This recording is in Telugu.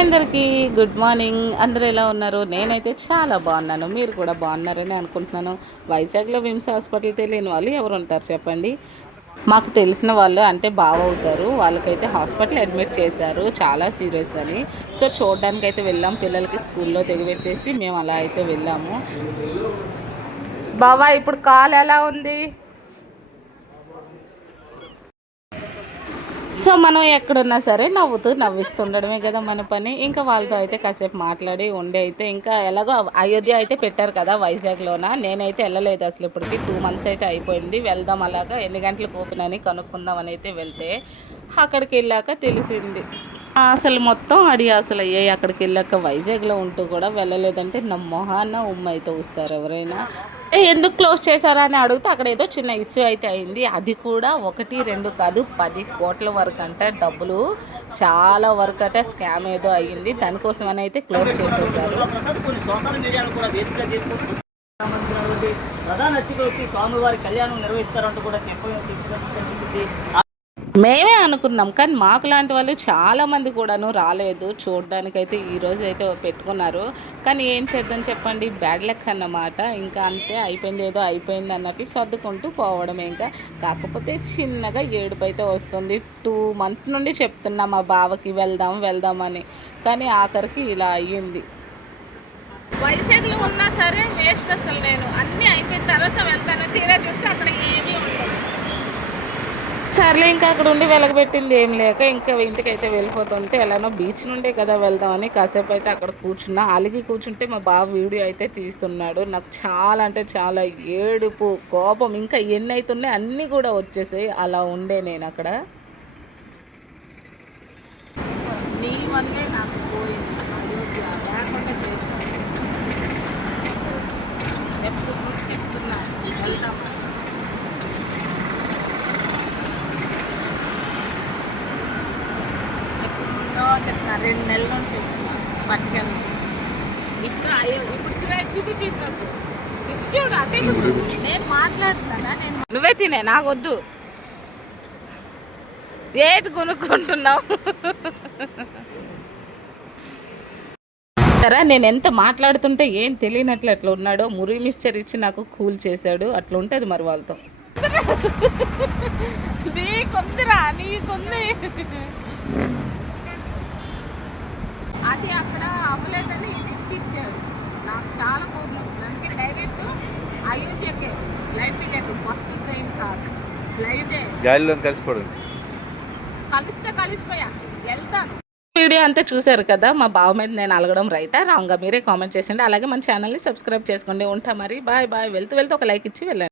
హాయ్ అందరికీ, గుడ్ మార్నింగ్. అందరూ ఎలా ఉన్నారు? నేనైతే చాలా బాగున్నాను. మీరు కూడా బాగున్నారని అనుకుంటున్నాను. వైజాగ్లో విమ్స్ హాస్పిటల్ తెలియని వాళ్ళు ఎవరు ఉంటారు చెప్పండి? మాకు తెలిసిన వాళ్ళు అంటే బావ అవుతారు, వాళ్ళకైతే హాస్పిటల్ అడ్మిట్ చేశారు, చాలా సీరియస్ అని. సో చూడడానికి అయితే వెళ్ళాం, పిల్లలకి స్కూల్లో దిగబెట్టేసి మేము అలా అయితే వెళ్ళాము. బావా ఇప్పుడు కాల్ ఎలా ఉంది? సో మనం ఎక్కడున్నా సరే నవ్వుతూ నవ్విస్తుండడమే కదా మన పని. ఇంకా వాళ్ళతో అయితే కాసేపు మాట్లాడి ఉండి అయితే ఇంకా ఎలాగో అయోధ్య అయితే పెట్టారు కదా వైజాగ్లోన. నేనైతే వెళ్ళలేదు అసలు, ఇప్పటికి 2 months అయితే అయిపోయింది. వెళ్దాం అలాగా ఎన్ని గంటలకు ఓపెన్ అని కనుక్కుందాం అని అయితే వెళ్తే అక్కడికి వెళ్ళాక తెలిసింది. అసలు మొత్తం అసలు అయ్యాయి. అక్కడికి వెళ్ళాక వైజాగ్లో ఉంటూ కూడా వెళ్ళలేదంటే నా మొహాన్న అయితే వస్తారు ఎవరైనా. ఎందుకు క్లోజ్ చేశారా అని అడిగితే అక్కడ ఏదో చిన్న ఇష్యూ అయితే అయింది. అది కూడా 1-2 కాదు, 10 కోట్ల వరకు అంటే డబ్బులు చాలా వరకు అంటే స్కామ్ ఏదో అయ్యింది. దానికోసం అని అయితే క్లోజ్ చేసేసారు. ప్రధాన అతిథి వచ్చి స్వామివారి కళ్యాణం నిర్వహిస్తారంటూ కూడా చెప్పి మేమే అనుకున్నాం, కానీ మాకు లాంటి వాళ్ళు చాలామంది కూడాను రాలేదు చూడడానికైతే. ఈరోజు అయితే పెట్టుకున్నారు, కానీ ఏం చేద్దాం చెప్పండి, బ్యాడ్ లక్ అన్నమాట. ఇంకా అంతే, అయిపోయింది ఏదో అయిపోయింది అన్నట్లు సర్దుకుంటూ పోవడమే. ఇంకా కాకపోతే చిన్నగా ఏడుపు అయితే వస్తుంది. 2 months నుండి చెప్తున్నా మా బావకి వెళ్దాం వెళ్దామని, కానీ ఆఖరికి ఇలా అయ్యింది. వైజాగ్లో ఉన్నా సరే వేస్ట్ అసలు. నేను అన్నీ అయిపోయిన తర్వాత వెళ్తాను, తీరా చూస్తే అక్కడ ఏమీ ఉండదు. సర్లే ఇంకా అక్కడ ఉండి వెలగబెట్టింది ఏం లేక ఇంకా ఇంటికైతే వెళ్ళిపోతుంటే ఎలానో బీచ్ నుండే కదా వెళ్దామని కాసేపు అయితే అక్కడ కూర్చున్నా. అలిగి కూర్చుంటే మా బావ వీడియో అయితే తీస్తున్నాడు. నాకు చాలా అంటే చాలా ఏడుపు, కోపం ఇంకా ఎన్ని అవుతున్నాయి అన్నీ కూడా వచ్చేసాయి. అలా ఉండే నేను అక్కడ. నీ వల్లే నాకు పోయింది అయోధ్య, లేకుండా చేస్తాను. ఎప్పుడు చెప్తున్నా వెళ్దామా. చెప్తున్నా 2 నెలల నుంచి చెప్తున్నా పట్టుకెళ్ళి. ఇప్పుడు చూడు అదే నేను మాట్లాడుతున్నానా? నువ్వే తినే, నాకొద్దు. ఏటి కొనుక్కుంటున్నావు సరే. నేను ఎంత మాట్లాడుతుంటే ఏం తెలియనట్లు అట్లా ఉన్నాడో, మురి మిక్చర్ ఇచ్చి నాకు కూల్ చేశాడు. అట్లా ఉంటుంది మరి వాళ్ళతో. నీకుందిరా, నీకుంది. అది అక్కడ అవ్వలేదని ఇది ఇప్పించారు. నాకు చాలా కోపం వస్తుంది. అందుకే డైరెక్ట్ అయోధ్యకే ఫ్లైట్ లేదు, బస్సు ట్రైన్ కాదు, ఫ్లైటే. గాలిలో కలిస్తే కలిసిపోయా వెళ్తాను. వీడియో అంతా చూశారు కదా. మా బావ మీద నేను అలగడం రైటా రాంగా మీరే కామెంట్ చేసిండి. అలాగే మన ఛానల్ని సబ్స్క్రైబ్ చేసుకోండి. ఉంటా మరి, బాయ్ బాయ్. వెళ్తూ ఒక లైక్ ఇచ్చి వెళ్ళండి.